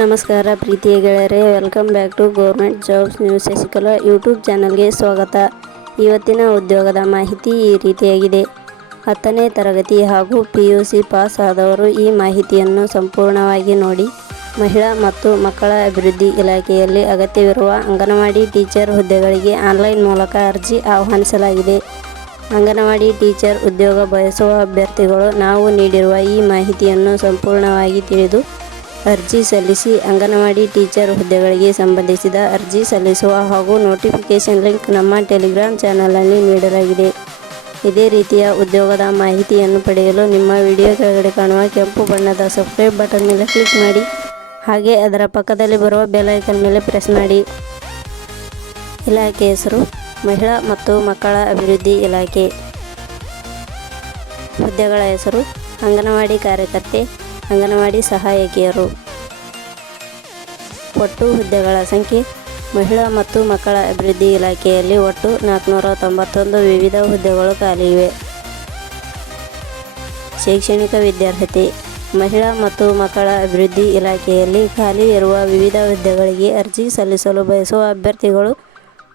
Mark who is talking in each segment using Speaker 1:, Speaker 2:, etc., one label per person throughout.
Speaker 1: ನಮಸ್ಕಾರ ಪ್ರೀತಿಯ ಗೆಳೆಯರೆ welcome back to government jobs news Shashikala YouTube ಚಾನಲ್ಗೆ ಸ್ವಾಗತ. ಇವತ್ತಿನ ಉದ್ಯೋಗದ ಮಾಹಿತಿ ಈ ರೀತಿಯಾಗಿದೆ. ಹತ್ತನೇ ತರಗತಿ ಹಾಗೂ ಪಿ ಯು ಸಿ ಪಾಸ್ ಆದವರು ಈ ಮಾಹಿತಿಯನ್ನು ಸಂಪೂರ್ಣವಾಗಿ ನೋಡಿ, ಮಹಿಳಾ ಮತ್ತು ಮಕ್ಕಳ ಅಭಿವೃದ್ಧಿ ಇಲಾಖೆಯಲ್ಲಿ ಅಗತ್ಯವಿರುವ ಅಂಗನವಾಡಿ ಟೀಚರ್ ಹುದ್ದೆಗಳಿಗೆ ಆನ್ಲೈನ್ ಮೂಲಕ ಅರ್ಜಿ ಆಹ್ವಾನಿಸಲಾಗಿದೆ. ಅಂಗನವಾಡಿ ಟೀಚರ್ ಉದ್ಯೋಗ ಬಯಸುವ ಅಭ್ಯರ್ಥಿಗಳು ನಾವು ನೀಡಿರುವ ಈ ಮಾಹಿತಿಯನ್ನು ಸಂಪೂರ್ಣವಾಗಿ ತಿಳಿದು ಅರ್ಜಿ ಸಲ್ಲಿಸಿ ಅಂಗನವಾಡಿ ಟೀಚರ್ ಹುದ್ದೆಗಳಿಗೆ ಸಂಬಂಧಿಸಿದ ಅರ್ಜಿ ಸಲ್ಲಿಸುವ ಹಾಗೂ ನೋಟಿಫಿಕೇಷನ್ ಲಿಂಕ್ ನಮ್ಮ ಟೆಲಿಗ್ರಾಮ್ ಚಾನಲಲ್ಲಿ ನೀಡಲಾಗಿದೆ. ಇದೇ ರೀತಿಯ ಉದ್ಯೋಗದ ಮಾಹಿತಿಯನ್ನು ಪಡೆಯಲು ನಿಮ್ಮ ವಿಡಿಯೋ ಕೆಳಗಡೆ ಕಾಣುವ ಕೆಂಪು ಬಣ್ಣದ ಸಬ್ಸ್ಕ್ರೈಬ್ ಬಟನ್ ಮೇಲೆ ಕ್ಲಿಕ್ ಮಾಡಿ, ಹಾಗೆ ಅದರ ಪಕ್ಕದಲ್ಲಿ ಬರುವ ಬೆಲ್ ಐಕನ್ ಮೇಲೆ ಪ್ರೆಸ್ ಮಾಡಿ. ಇಲಾಖೆ ಹೆಸರು ಮಹಿಳಾ ಮತ್ತು ಮಕ್ಕಳ ಅಭಿವೃದ್ಧಿ ಇಲಾಖೆ. ಹುದ್ದೆಗಳ ಹೆಸರು ಅಂಗನವಾಡಿ ಕಾರ್ಯಕರ್ತೆ, ಅಂಗನವಾಡಿ ಸಹಾಯಕಿಯರು. ಒಟ್ಟು ಹುದ್ದೆಗಳ ಸಂಖ್ಯೆ ಮಹಿಳಾ ಮತ್ತು ಮಕ್ಕಳ ಅಭಿವೃದ್ಧಿ ಇಲಾಖೆಯಲ್ಲಿ ಒಟ್ಟು ನಾಲ್ಕುನೂರ ತೊಂಬತ್ತೊಂದು ವಿವಿಧ ಹುದ್ದೆಗಳು ಖಾಲಿ ಇವೆ. ಶೈಕ್ಷಣಿಕ ವಿದ್ಯಾರ್ಹತೆ ಮಹಿಳಾ ಮತ್ತು ಮಕ್ಕಳ ಅಭಿವೃದ್ಧಿ ಇಲಾಖೆಯಲ್ಲಿ ಖಾಲಿ ಇರುವ ವಿವಿಧ ಹುದ್ದೆಗಳಿಗೆ ಅರ್ಜಿ ಸಲ್ಲಿಸಲು ಬಯಸುವ ಅಭ್ಯರ್ಥಿಗಳು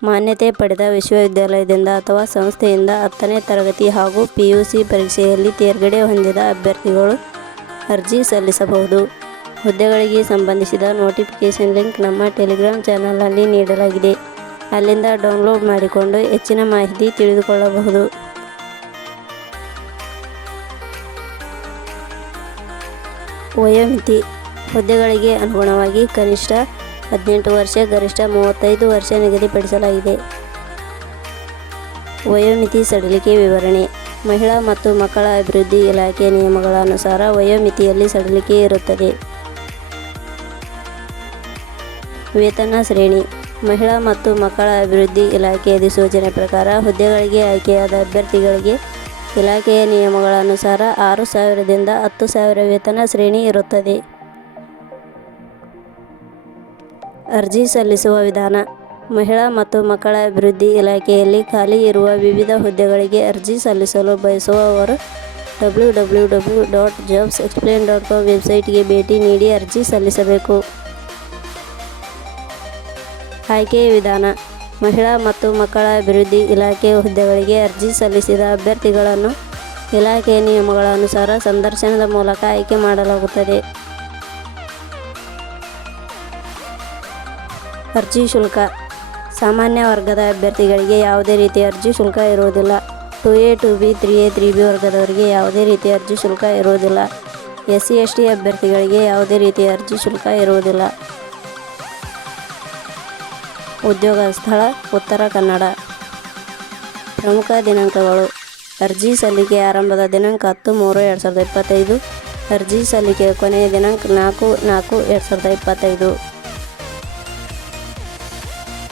Speaker 1: ಮಾನ್ಯತೆ ಪಡೆದ ವಿಶ್ವವಿದ್ಯಾಲಯದಿಂದ ಅಥವಾ ಸಂಸ್ಥೆಯಿಂದ ಹತ್ತನೇ ತರಗತಿ ಹಾಗೂ ಪಿ ಯು ಸಿ ಪರೀಕ್ಷೆಯಲ್ಲಿ ತೇರ್ಗಡೆ ಹೊಂದಿದ ಅಭ್ಯರ್ಥಿಗಳು ಅರ್ಜಿ ಸಲ್ಲಿಸಬಹುದು. ಹುದ್ದೆಗಳಿಗೆ ಸಂಬಂಧಿಸಿದ ನೋಟಿಫಿಕೇಷನ್ ಲಿಂಕ್ ನಮ್ಮ ಟೆಲಿಗ್ರಾಮ್ ಚಾನಲ್ನಲ್ಲಿ ನೀಡಲಾಗಿದೆ. ಅಲ್ಲಿಂದ ಡೌನ್ಲೋಡ್ ಮಾಡಿಕೊಂಡು ಹೆಚ್ಚಿನ ಮಾಹಿತಿ ತಿಳಿದುಕೊಳ್ಳಬಹುದು. ವಯೋಮಿತಿ, ಹುದ್ದೆಗಳಿಗೆ ಅನುಗುಣವಾಗಿ ಕನಿಷ್ಠ ಹದಿನೆಂಟು ವರ್ಷ, ಗರಿಷ್ಠ ಮೂವತ್ತೈದು ವರ್ಷ ನಿಗದಿಪಡಿಸಲಾಗಿದೆ. ವಯೋಮಿತಿ ಸಡಿಲಿಕೆ ವಿವರಣೆ. ಮಹಿಳಾ ಮತ್ತು ಮಕ್ಕಳ ಅಭಿವೃದ್ಧಿ ಇಲಾಖೆ ನಿಯಮಗಳ ಅನುಸಾರ ವಯೋಮಿತಿಯಲ್ಲಿ ಸಡಿಲಿಕೆ ಇರುತ್ತದೆ. ವೇತನ ಶ್ರೇಣಿ. ಮಹಿಳಾ ಮತ್ತು ಮಕ್ಕಳ ಅಭಿವೃದ್ಧಿ ಇಲಾಖೆ ಅಧಿಸೂಚನೆ ಪ್ರಕಾರ ಹುದ್ದೆಗಳಿಗೆ ಆಯ್ಕೆಯಾದ ಅಭ್ಯರ್ಥಿಗಳಿಗೆ ಇಲಾಖೆಯ ನಿಯಮಗಳ ಅನುಸಾರ ಆರು ಸಾವಿರದಿಂದ ಹತ್ತು ಸಾವಿರ ವೇತನ ಶ್ರೇಣಿ ಇರುತ್ತದೆ. ಅರ್ಜಿ ಸಲ್ಲಿಸುವ ವಿಧಾನ. ಮಹಿಳಾ ಮತ್ತು ಮಕ್ಕಳ ಅಭಿವೃದ್ಧಿ ಇಲಾಖೆಯಲ್ಲಿ ಖಾಲಿ ಇರುವ ವಿವಿಧ ಹುದ್ದೆಗಳಿಗೆ ಅರ್ಜಿ ಸಲ್ಲಿಸಲು ಬಯಸುವವರು W W W dot jobs explain dot com ವೆಬ್ಸೈಟ್ಗೆ ಭೇಟಿ ನೀಡಿ ಅರ್ಜಿ ಸಲ್ಲಿಸಬೇಕು. ಆಯ್ಕೆಯ ವಿಧಾನ. ಮಹಿಳಾ ಮತ್ತು ಮಕ್ಕಳ ಅಭಿವೃದ್ಧಿ ಇಲಾಖೆ ಹುದ್ದೆಗಳಿಗೆ ಅರ್ಜಿ ಸಲ್ಲಿಸಿದ ಅಭ್ಯರ್ಥಿಗಳನ್ನು ಇಲಾಖೆಯ ನಿಯಮಗಳ ಅನುಸಾರ ಸಂದರ್ಶನದ ಮೂಲಕ ಆಯ್ಕೆ ಮಾಡಲಾಗುತ್ತದೆ. ಅರ್ಜಿ ಶುಲ್ಕ. ಸಾಮಾನ್ಯ ವರ್ಗದ ಅಭ್ಯರ್ಥಿಗಳಿಗೆ ಯಾವುದೇ ರೀತಿಯ ಅರ್ಜಿ ಶುಲ್ಕ ಇರುವುದಿಲ್ಲ. Two A, two B, three A, three B ವರ್ಗದವರಿಗೆ ಯಾವುದೇ ರೀತಿಯ ಅರ್ಜಿ ಶುಲ್ಕ ಇರುವುದಿಲ್ಲ. ಎಸ್ ಸಿ, ಎಸ್ ಟಿ ಅಭ್ಯರ್ಥಿಗಳಿಗೆ ಯಾವುದೇ ರೀತಿಯ ಅರ್ಜಿ ಶುಲ್ಕ ಇರುವುದಿಲ್ಲ. ಉದ್ಯೋಗ ಸ್ಥಳ, ಉತ್ತರ ಕನ್ನಡ. ಪ್ರಮುಖ ದಿನಾಂಕಗಳು. ಅರ್ಜಿ ಸಲ್ಲಿಕೆ ಆರಂಭದ ದಿನಾಂಕ ಹತ್ತು ಮೂರು, ಎರಡು ಸಾವಿರದ ಇಪ್ಪತ್ತೈದು. ಅರ್ಜಿ ಸಲ್ಲಿಕೆಯ ಕೊನೆಯ ದಿನಾಂಕ ನಾಲ್ಕು ನಾಲ್ಕು, ಎರಡು ಸಾವಿರದ ಇಪ್ಪತ್ತೈದು.